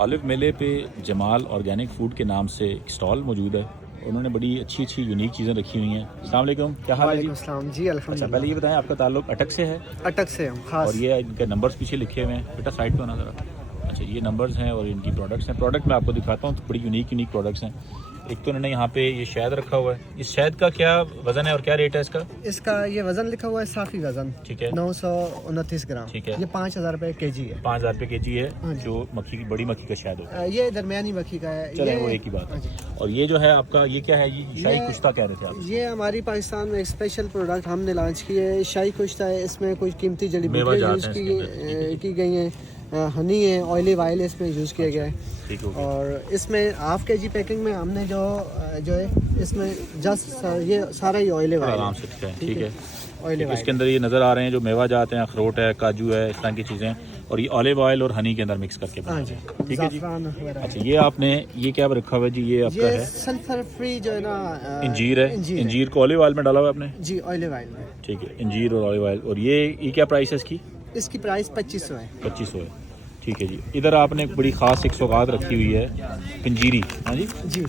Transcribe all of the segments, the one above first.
Olive मेले पे Jamal organic food के नाम से एक स्टॉल मौजूद है। उन्होंने बड़ी अच्छी अच्छी यूनिक चीज़ें रखी हुई हैं। अस्सलाम वालेकुम, क्या हाल है जी? अस्सलाम जी, अच्छा, अल्हम्दुलिल्लाह। पहले ये बताएं आपका ताल्लुक अटक से है? अटक से हम खास। और ये इनके नंबर्स पीछे लिखे हुए हैं, बेटा साइड पे होना ज़रा। अच्छा, ये नंबर्स हैं और इनकी प्रोडक्ट्स हैं। प्रोडक्ट मैं आपको दिखाता हूँ, तो बड़ी यूनिक प्रोडक्ट्स हैं। एक तो उन्होंने यहाँ पे ये शहद रखा हुआ है। इस शहद का क्या वजन है और क्या रेट है इसका? इसका ये वजन लिखा हुआ है, साफ़ी वजन, ठीक है, 929 ग्राम। ठीक है, ये 5000 रुपये केजी है। 5000 रुपये केजी है। हाँ, जो मक्खी की बड़ी मक्खी का शहद होता है, ये दरमियानी मक्खी का है। चले वो एक ही बात है। और ये जो है आपका, ये क्या है? ये शाही कुश्ता कह रहे थे आप? ये हमारी पाकिस्तान में एक स्पेशल प्रोडक्ट हमने लॉन्च की है, शाही कुश्ता है। इसमें कुछ कीमती जड़ी बूटियाँ यूज़ की गई हैं, हनी है, ऑलिव ऑयल इसमें यूज़ किया गया है। और इसमें हाफ केजी पैकिंग में हमने जो है इसमें जस्ट ये सारा ही ऑलिव ऑयल आराम से ठीक है। ऑलिव इसके अंदर ये नज़र आ रहे हैं जो मेवा जाते हैं, अखरोट है, काजू है, इस तरह की चीज़ें, और ये ऑलिव ऑयल और हनी के अंदर मिक्स करके हाँ जी, ठीक है जी। अच्छा, ये आपने ये क्या रखा हुआ है जी? ये आपका है सल्फर फ्री जो है ना, इंजीर है। इंजीर को ऑलिव ऑयल में डाला हुआ है आपने? जी, ऑलिव ऑयल में। ठीक है, इंजीर और ऑलिव ऑयल। और ये क्या प्राइस है इसकी? इसकी प्राइस 2500 है। 2500 है, ठीक है जी। इधर आपने एक बड़ी ख़ास एक सौगात रखी हुई है, पंजीरी। हाँ जी जी।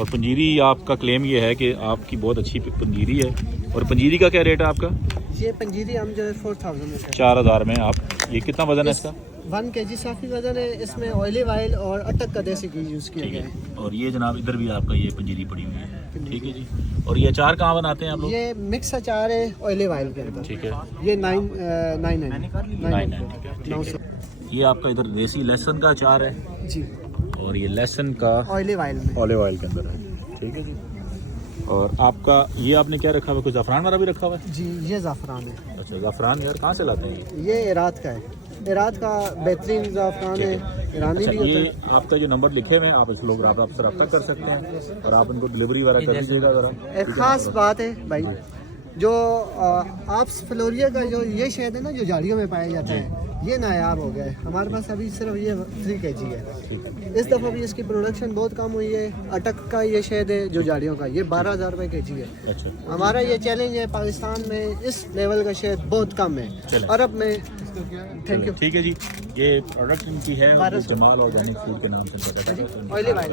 और पंजीरी आपका क्लेम ये है कि आपकी बहुत अच्छी पंजीरी है। और पंजीरी का क्या रेट है आपका? ये पंजीरी हम जो है 4000 में 4000 में आप। ये कितना वजन है इसका? 1 केजी साफ़ी वजन है। इसमें ऑलिव ऑयल और अटक का देसी घी यूज़ किया गया है। और ये जनाब इधर भी आपका ये पंजीरी पड़ी हुई है, ठीक है जी। और ये अचार कहाँ बनाते हैं आप लोग? ये मिक्स अचार है ऑलिव ऑयल के अंदर, ठीक है। ये 900। ये आपका इधर देसी लहसुन का अचार है जी, और ये लहसुन का ऑलिव ऑयल में, ऑलिव ऑयल के अंदर है, ठीक है जी। और आपका ये आपने क्या रखा हुआ है? कुछ ज़ाफ़रान वाला भी रखा हुआ है? जी, ये ज़ाफ़रान है। अच्छा, ज़ाफ़रान यार कहाँ से लाते हैं ये इराक का है, इराक का बेहतरीन ज़ाफ़रान है, ईरानी भी होता ये है। आपका जो नंबर लिखे हुए हैं, आप इस लोग आपसे रब्ता कर सकते हैं और आप उनको डिलीवरी वगैरह कर दीजिएगा ज़रा। एक ख़ास बात है भाई, जो आप्स फ्लोरिया का जो ये शहद है ना, जो झाड़ियों में पाया जाता है, ये नायाब हो गया है। हमारे पास अभी सिर्फ ये 3 केजी है। इस दफ़ा भी इसकी प्रोडक्शन बहुत कम हुई है। अटक का ये शहद है जो झाड़ियों का, ये 12000 रुपये केजी है। अच्छा, हमारा ये चैलेंज है, पाकिस्तान में इस लेवल का शहद बहुत कम है, अरब में। Thank you. ठीक है जी। ये प्रोडक्ट इनकी है, जमाल ऑर्गेनिक फूड के नाम से पता है। Olive oil.